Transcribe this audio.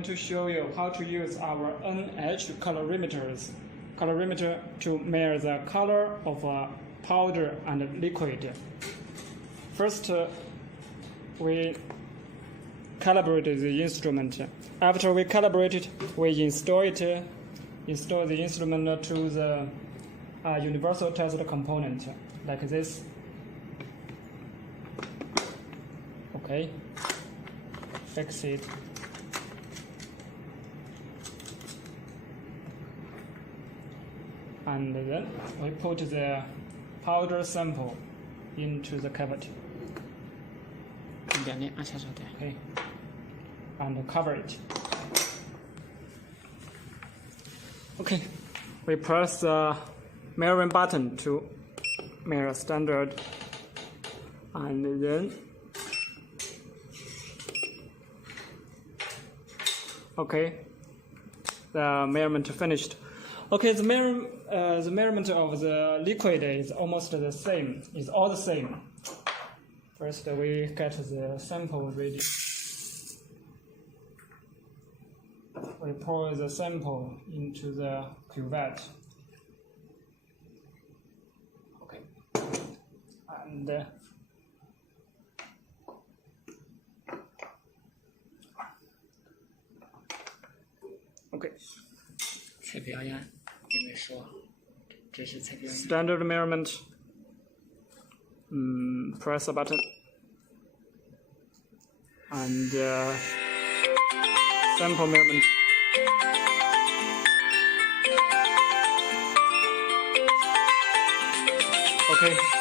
going to show you how to use our NH colorimeter to measure the color of a powder and liquid. First, we calibrate the instrument. After we calibrate it, we install the instrument to the universal test component, like this. Okay, fix it. And then we put the powder sample into the cavity. Okay, and cover it. Okay, we press the measuring button to measure standard, and then okay, the measurement finished. Okay, the measurement of the liquid is almost the same. It's all the same. First, we get the sample ready. We pour the sample into the cuvette. Okay, and okay. Standard measurement. Press a button and sample measurement. Okay.